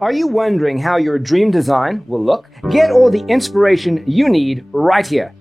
Are you wondering how your dream design will look? Get all the inspiration you need right here.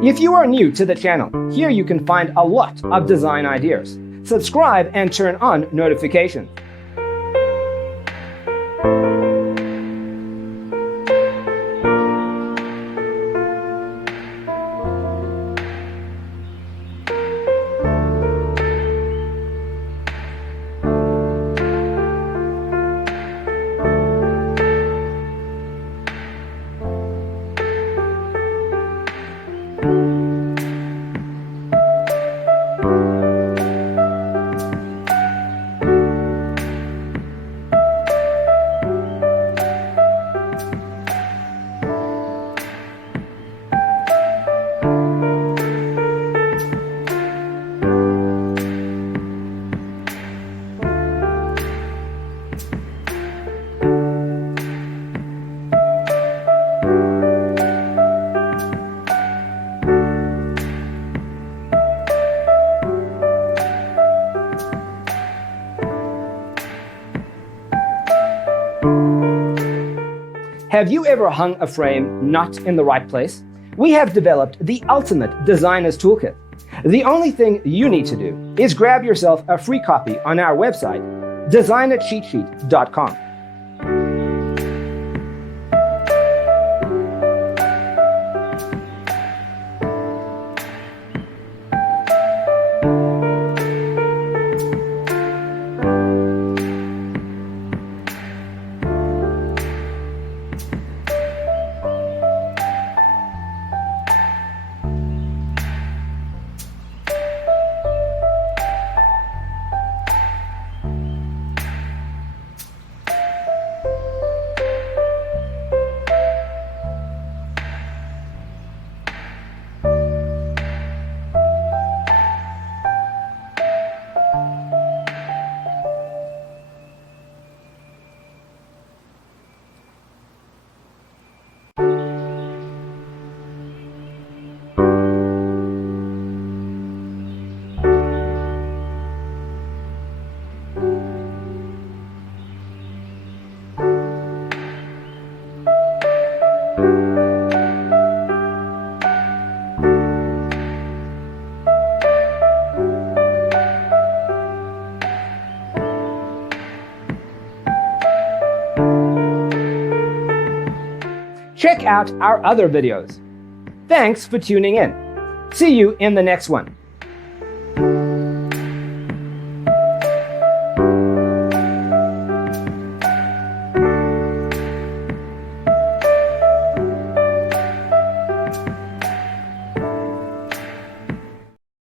If you are new to the channel, here you can find a lot of design ideas. Subscribe and turn on notifications. Have you ever hung a frame not in the right place? We have developed the ultimate designer's toolkit. The only thing you need to do is grab yourself a free copy on our website, designercheatsheet.com. Check out our other videos. Thanks for tuning in. See you in the next one.